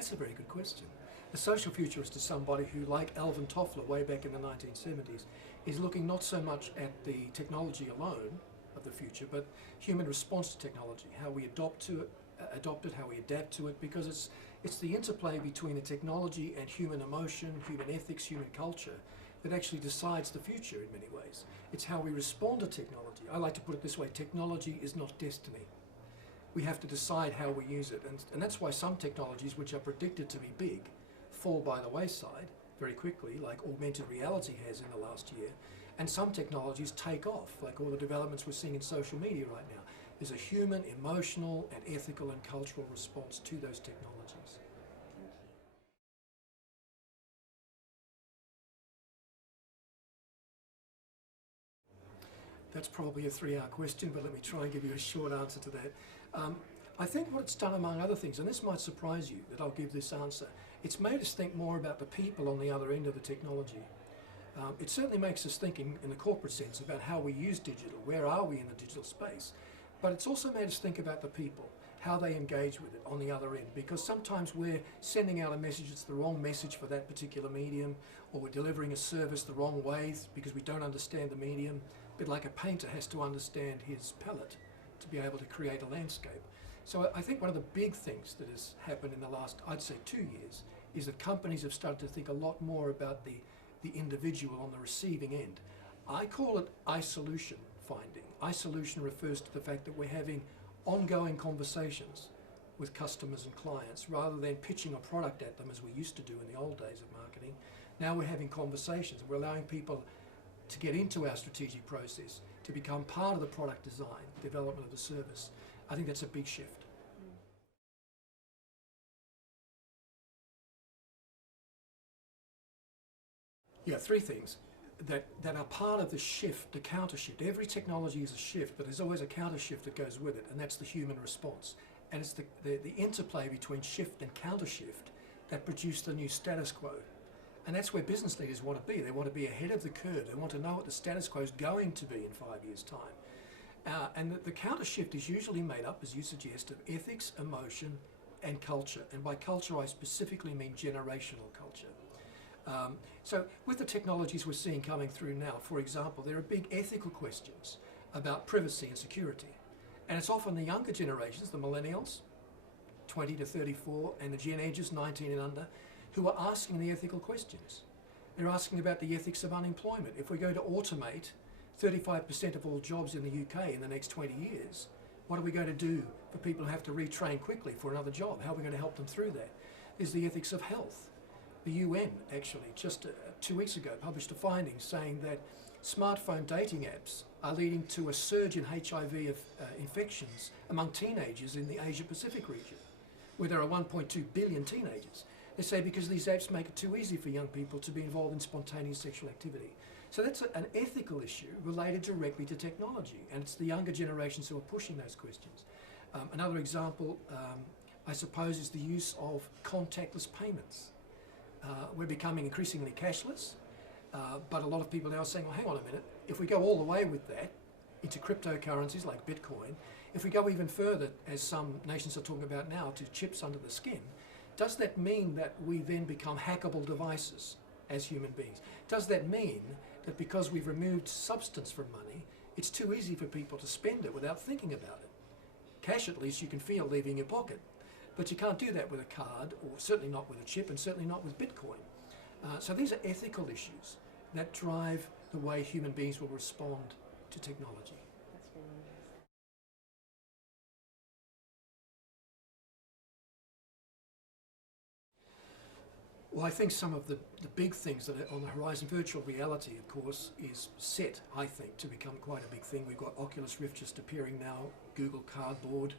That's a very good question. A social futurist is somebody who, like Alvin Toffler way back in the 1970s, is looking not so much at the technology alone of the future, but human response to technology, how we adopt it, how we adapt to it, because it's the interplay between the technology and human emotion, human ethics, human culture that actually decides the future in many ways. It's how we respond to technology. I like to put it this way: technology is not destiny. We have to decide how we use it, and that's why some technologies which are predicted to be big fall by the wayside very quickly, like augmented reality has in the last year, and some technologies take off, like all the developments we're seeing in social media right now. There's a human, emotional, and ethical and cultural response to those technologies. That's probably a 3-hour question, but let me try and give you a short answer to that. I think what it's done, among other things, and this might surprise you that I'll give this answer, it's made us think more about the people on the other end of the technology. It certainly makes us think in the corporate sense about how we use digital, where are we in the digital space, but it's also made us think about the people, how they engage with it on the other end, because sometimes we're sending out a message that's the wrong message for that particular medium, or we're delivering a service the wrong way because we don't understand the medium. A bit like a painter has to understand his palette to be able to create a landscape. So I think one of the big things that has happened in the last, I'd say, 2 years, is that companies have started to think a lot more about the individual on the receiving end. I call it iSolution finding. iSolution refers to the fact that we're having ongoing conversations with customers and clients rather than pitching a product at them as we used to do in the old days of marketing. Now we're having conversations. We're allowing people to get into our strategic process, to become part of the product design, development of the service. I think that's a big shift. Yeah, 3 things that are part of the shift, the counter shift. Every technology is a shift, but there's always a counter shift that goes with it, and that's the human response. And it's the interplay between shift and counter shift that produce the new status quo. And that's where business leaders want to be. They want to be ahead of the curve. They want to know what the status quo is going to be in 5 years' time. And the counter shift is usually made up, as you suggest, of ethics, emotion, and culture. And by culture, I specifically mean generational culture. So with the technologies we're seeing coming through now, for example, there are big ethical questions about privacy and security. And it's often the younger generations, the millennials, 20 to 34, and the Gen Edges, 19 and under, who are asking the ethical questions. They're asking about the ethics of unemployment. If we're going to automate 35% of all jobs in the UK in the next 20 years, what are we going to do for people who have to retrain quickly for another job? How are we going to help them through that? There's the ethics of health. The UN actually just 2 weeks ago published a finding saying that smartphone dating apps are leading to a surge in HIV infections among teenagers in the Asia Pacific region, where there are 1.2 billion teenagers. They say because these apps make it too easy for young people to be involved in spontaneous sexual activity. So that's an ethical issue related directly to technology, and it's the younger generations who are pushing those questions. Another example, I suppose, is the use of contactless payments. We're becoming increasingly cashless, but a lot of people now are saying, well, hang on a minute, if we go all the way with that into cryptocurrencies like Bitcoin, if we go even further, as some nations are talking about now, to chips under the skin, does that mean that we then become hackable devices as human beings? Does that mean that because we've removed substance from money, it's too easy for people to spend it without thinking about it? Cash, at least, you can feel leaving your pocket. But you can't do that with a card, or certainly not with a chip, and certainly not with Bitcoin. So these are ethical issues that drive the way human beings will respond to technology. That's really interesting. Well, I think some of the big things that are on the horizon, virtual reality, of course, is set, I think, to become quite a big thing. We've got Oculus Rift just appearing now, Google Cardboard,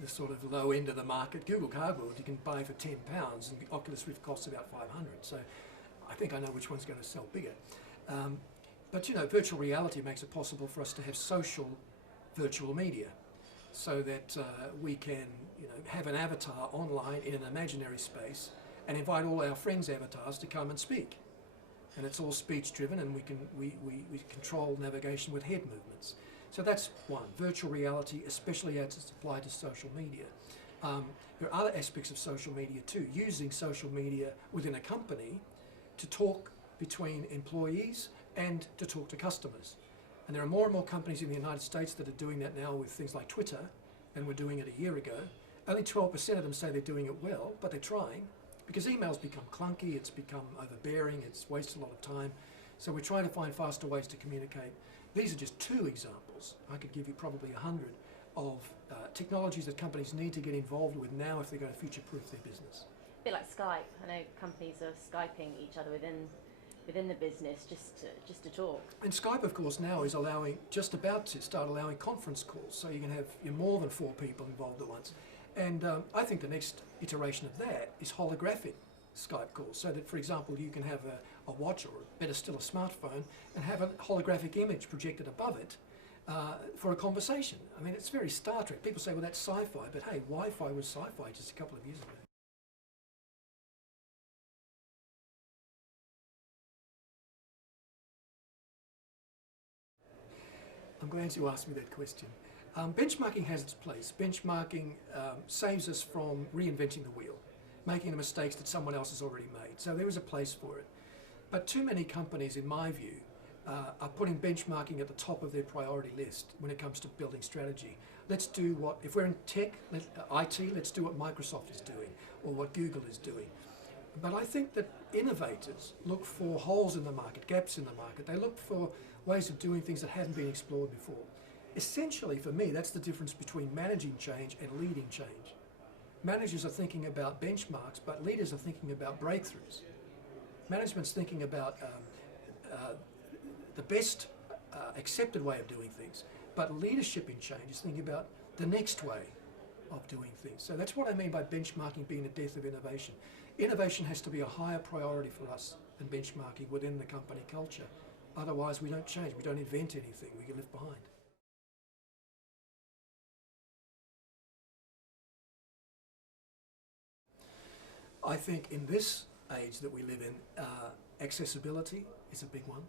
the sort of low end of the market. Google Cardboard you can buy for £10, and the Oculus Rift costs about 500. So I think I know which one's going to sell bigger. But you know, virtual reality makes it possible for us to have social virtual media, so that we can, you know, have an avatar online in an imaginary space and invite all our friends' avatars to come and speak. And it's all speech driven, and we control navigation with head movements. So that's one, virtual reality, especially as it's applied to social media. There are other aspects of social media too, using social media within a company to talk between employees and to talk to customers. And there are more and more companies in the United States that are doing that now with things like Twitter, and were doing it a year ago. Only 12% of them say they're doing it well, but they're trying, because email's become clunky, it's become overbearing, it's wasted a lot of time. So we're trying to find faster ways to communicate. These are just two examples. I could give you probably 100 of technologies that companies need to get involved with now if they're going to future-proof their business. A bit like Skype. I know companies are Skyping each other within the business just to talk. And Skype, of course, now is just about to start allowing conference calls, so you can have more than 4 people involved at once. And I think the next iteration of that is holographic Skype calls, so that, for example, you can have a watch, or better still a smartphone, and have a holographic image projected above it for a conversation. I mean, it's very Star Trek. People say, well, that's sci-fi, but hey, Wi-Fi was sci-fi just a couple of years ago. I'm glad you asked me that question. Benchmarking has its place. Benchmarking saves us from reinventing the wheel, making the mistakes that someone else has already made. So there is a place for it. But too many companies, in my view, are putting benchmarking at the top of their priority list when it comes to building strategy. Let's do what, if we're in tech, IT, let's do what Microsoft is doing or what Google is doing. But I think that innovators look for holes in the market, gaps in the market. They look for ways of doing things that haven't been explored before. Essentially, for me, that's the difference between managing change and leading change. Managers are thinking about benchmarks, but leaders are thinking about breakthroughs. Management's thinking about the best accepted way of doing things, but leadership in change is thinking about the next way of doing things. So that's what I mean by benchmarking being the death of innovation. Innovation has to be a higher priority for us than benchmarking within the company culture. Otherwise, we don't change, we don't invent anything, we get left behind. I think in this age that we live in, accessibility is a big one.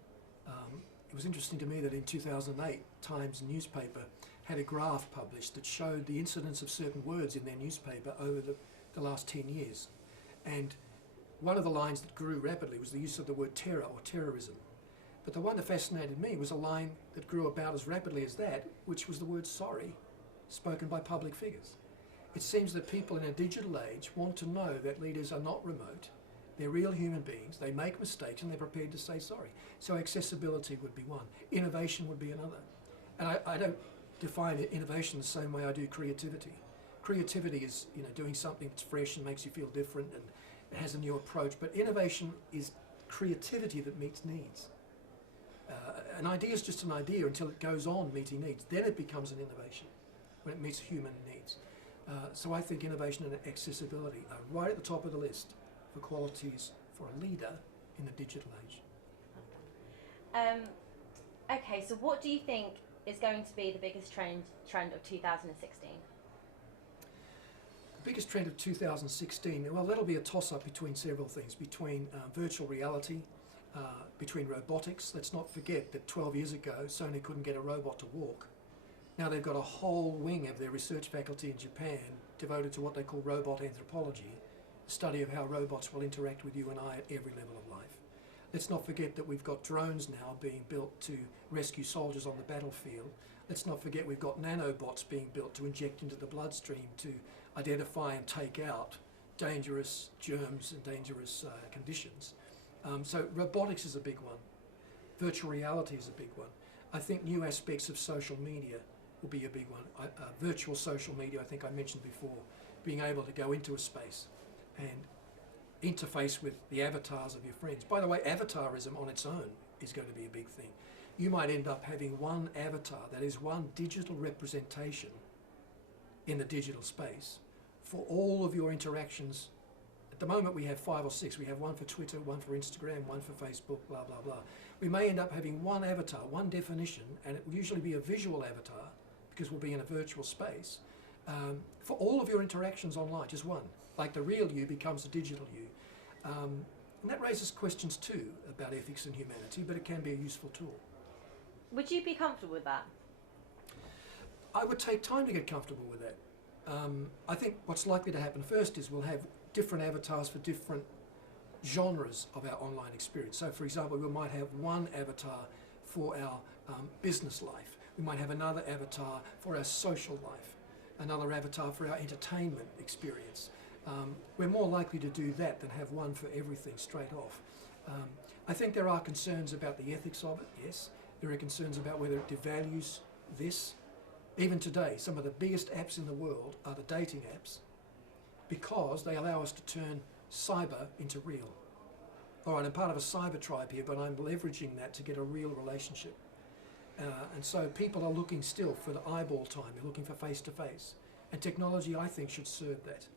It was interesting to me that in 2008, Times newspaper had a graph published that showed the incidence of certain words in their newspaper over the last 10 years. And one of the lines that grew rapidly was the use of the word terror or terrorism. But the one that fascinated me was a line that grew about as rapidly as that, which was the word sorry, spoken by public figures. It seems that people in a digital age want to know that leaders are not remote, they're real human beings, they make mistakes and they're prepared to say sorry. So accessibility would be one, innovation would be another. And I don't define innovation the same way I do creativity. Creativity is doing something that's fresh and makes you feel different and it has a new approach, but innovation is creativity that meets needs. An idea is just an idea until it goes on meeting needs. Then it becomes an innovation when it meets human needs. So I think innovation and accessibility are right at the top of the list for qualities for a leader in the digital age. Okay, so what do you think is going to be the biggest trend of 2016? The biggest trend of 2016, well, that'll be a toss-up between several things, between virtual reality, between robotics. Let's not forget that 12 years ago, Sony couldn't get a robot to walk. Now they've got a whole wing of their research faculty in Japan devoted to what they call robot anthropology, the study of how robots will interact with you and I at every level of life. Let's not forget that we've got drones now being built to rescue soldiers on the battlefield. Let's not forget we've got nanobots being built to inject into the bloodstream to identify and take out dangerous germs and dangerous conditions. So robotics is a big one. Virtual reality is a big one. I think new aspects of social media will be a big one. Virtual social media, I think I mentioned before, being able to go into a space and interface with the avatars of your friends. By the way, avatarism on its own is going to be a big thing. You might end up having one avatar, that is one digital representation in the digital space for all of your interactions. At the moment we have 5 or 6. We have one for Twitter, one for Instagram, one for Facebook, blah, blah, blah. We may end up having one avatar, one definition, and it will usually be a visual avatar because we'll be in a virtual space, for all of your interactions online, just one. Like the real you becomes the digital you. And that raises questions too about ethics and humanity, but it can be a useful tool. Would you be comfortable with that? I would take time to get comfortable with that. I think what's likely to happen first is we'll have different avatars for different genres of our online experience. So, for example, we might have one avatar for our business life. We might have another avatar for our social life, another avatar for our entertainment experience. We're more likely to do that than have one for everything straight off. I think there are concerns about the ethics of it, yes. There are concerns about whether it devalues this. Even today, some of the biggest apps in the world are the dating apps because they allow us to turn cyber into real. All right, I'm part of a cyber tribe here, but I'm leveraging that to get a real relationship. And so people are looking still for the eyeball time. They're looking for face-to-face. And technology, I think, should serve that.